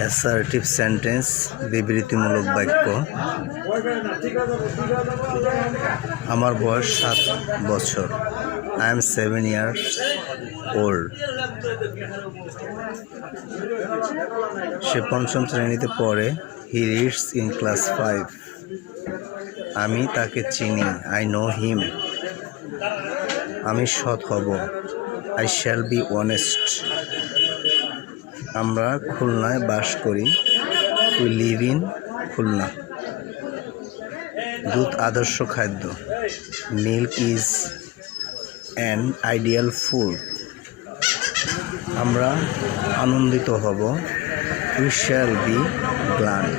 Assertive sentence, বিবৃতিমূলক বাক্য। আমার বয়স 7 বছর। I am 7 years old. সে 5ম শ্রেণীতে পড়ে। He reads in class 5. আমি তাকে চিনি। I know him. আমি সৎ হব। I shall be honest. আমরা খুলনায় বাস করি। We live in Khulna. দুধ আদর্শ খাদ্য। Milk is an ideal food. আমরা আনন্দিত হব। We shall be glad.